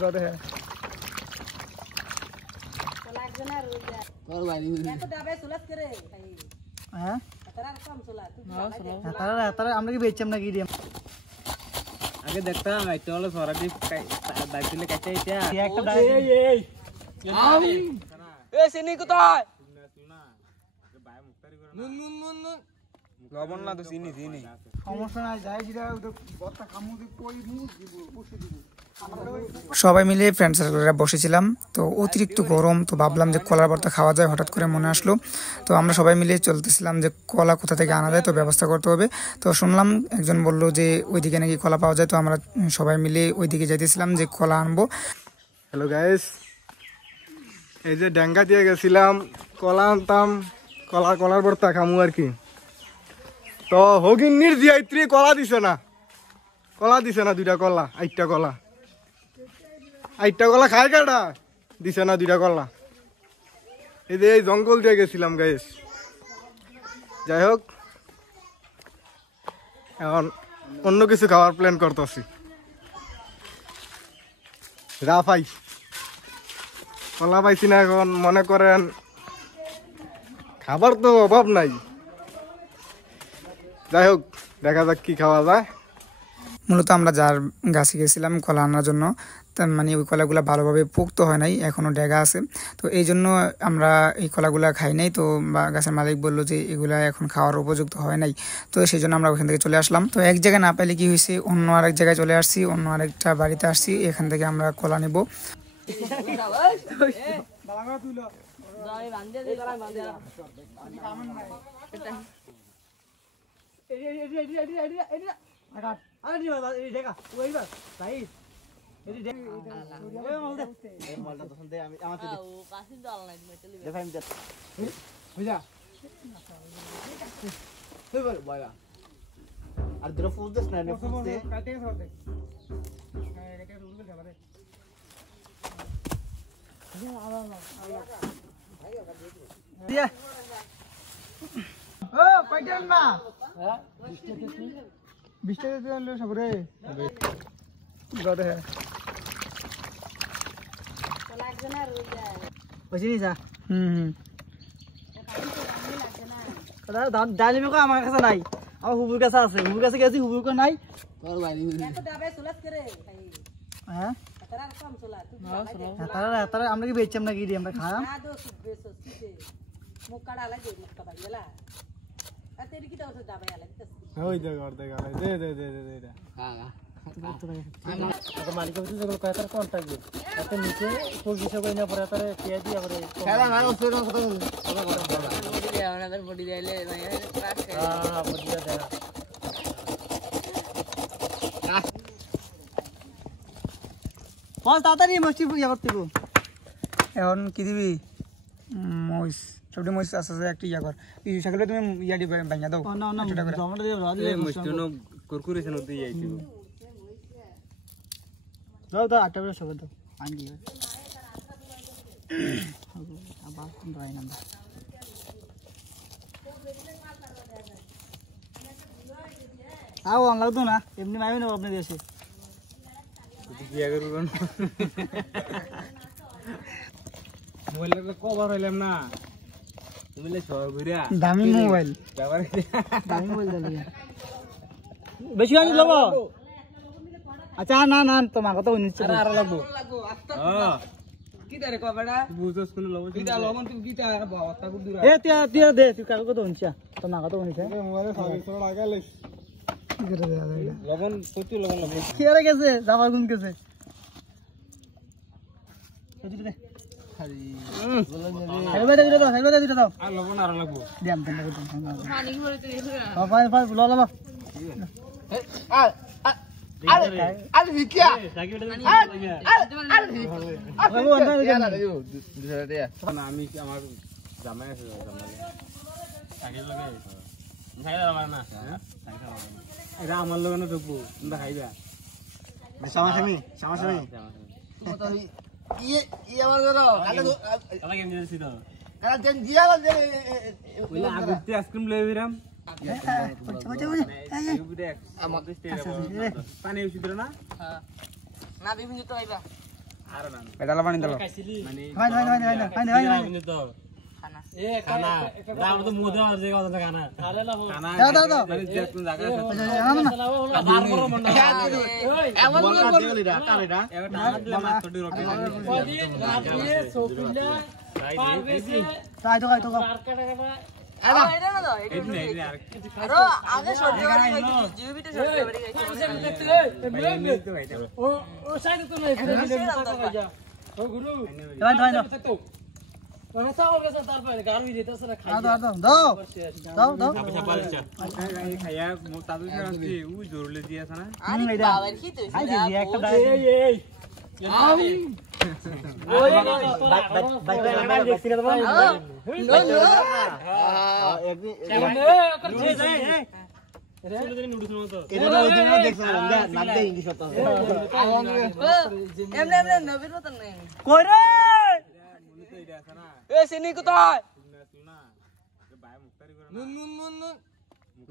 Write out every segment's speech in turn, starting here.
যাতে হ্যাঁ আমরা কি বেচছাম নাকি দিম আগে দেখতাম একটা হলো সরাটি বাইতুলে কাছে এটা একটা এই সিনি কোথায় লবণ না তো চিনি সমস্যা নাই যাই যেটা বর্তা কামু দি কই মুখ দিব বসে দিব সবাই মিলে ফ্রেন্ড সার্কেলরা বসেছিলাম। তো অতিরিক্ত গরম, তো ভাবলাম যে কলার ভর্তা খাওয়া যায়, হঠাৎ করে মনে আসলো। তো আমরা সবাই মিলে চলতেছিলাম যে কলা কোথা থেকে আনা যায়, তো ব্যবস্থা করতে হবে। তো শুনলাম একজন বললো যে ওইদিকে নাকি কলা পাওয়া যায়, তো আমরা সবাই মিলে ওইদিকে যাইতেছিলাম যে কলা আনবো। হ্যালো গাইস, এই যে ডেঙ্গা দিয়ে গেছিলাম, কলা আনতাম, কলার ভর্তা খামু আর কি। তো হগিন নির্দিয়াইত্রী কলা দিছে না দুইটা কলা, আইটটা কলা খায় কাটা দিছে না দুইটা কলা। এই যে এই জঙ্গল দিয়ে গেছিলাম গাইস। যাই হোক, এখন অন্য কিছু খাওয়ার প্ল্যান করতেছি। রাফাই কলা পাইছি না, এখন মনে করেন খাবার তো অভাব নাই। যাই হোক, দেখা যাক কি খাওয়া যায়। মূলত আমরা যার গাছে গেছিলাম কলা আনার জন্য, তার মানে ওই কলাগুলো ভালোভাবে পোক্ত হয় নাই, এখনও ডেগা আছে। তো এই জন্য আমরা এই কলাগুলা খাই নাই। তো গাছের মালিক বললো যে এগুলা এখন খাওয়ার উপযুক্ত হয় নাই, তো সেই জন্য আমরা ওখান থেকে চলে আসলাম। তো এক জায়গায় না পাইলে কি হয়েছে, অন্য আরেক জায়গায় চলে আসছি, অন্য আরেকটা বাড়িতে আসছি, এখান থেকে আমরা কলা নেব। আর দুটো ফুল দিস না ডালিম আমার কাছে নাই, আমার হুবুর কাছে আছে। হুবুর কাছে গেছি, হুবুর কাছে নাই। আমরা কি বেচছাম নাকি দিয়ে আমরা খাওয়া মালিক কন্ট্যাক্ট নিচে তাড়াতাড়ি মস্তি ইয়া করতে এখন কি দিবি? মহিষ, ছোট মহিষ আছে, একটা ইয়া কর, সেগুলো তুমি ইয়া দিবে ভাঙা দাও। আটটা বেলা সকাল তো আনবি আবার লাগতো না, এমনি মাইবে না আপনি দেশে মোবাইল কভার হইলাম না, দামি মোবাইল, বেশি আনি লব। আচ্ছা না না, তোমার কথা নিচ্ছে আর লাগবো কি তারে কবাড়া বুঝছস কোন লবণ কিটা লবণ তুমি কিটা বাবা কো দূর এ তিয়া দে তুই কার কথা নিচ্ছে তোমার কথা নিচ্ছে মোবাইলে সাবি করে লাগালে কি করে দেয়া যায়? লবণ কত লবণ লাগবে কি আরে গেছে যাবার গুন গেছে দে হেলমেট দিতে দাও আর লবণ আর লাগবো দিয়াম দেন পানি ভরে তুই ভাই ভাই ল ল আর ভিকিয়া আমি আমার জামাই আছে, এটা আমার লগে না ঢুকবো, তোমরা খাইবা সামাসামি আইসক্রিম লই বিরাম পানি উচিত না না বিভিন্ন তো আইবা এটা পানি দাও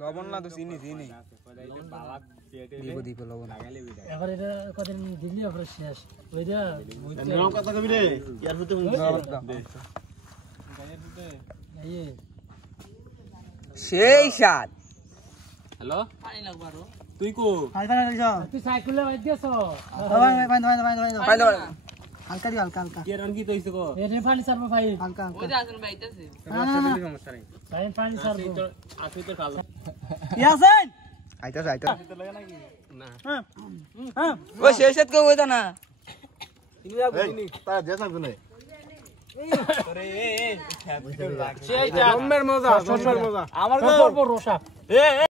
লবণ না তো চিনি চিনি সেই স্বাদ হ্যালো তুই কো তুই সাইকেলে বাইক দিয়েছ হালকা দি হালকা হালকা কি রান কি তো ইসে কো এনে পানি সারবো ভাই হালকা হালকা ওই আসেন বাইতেছে সমস্যা নাই ভাই পানি সারবো আসি তো খালো ইয়াসেন আইতাছে না ও শেষত কো কইতা না তারা যেসা গুনে মজা মজা আমার রোসা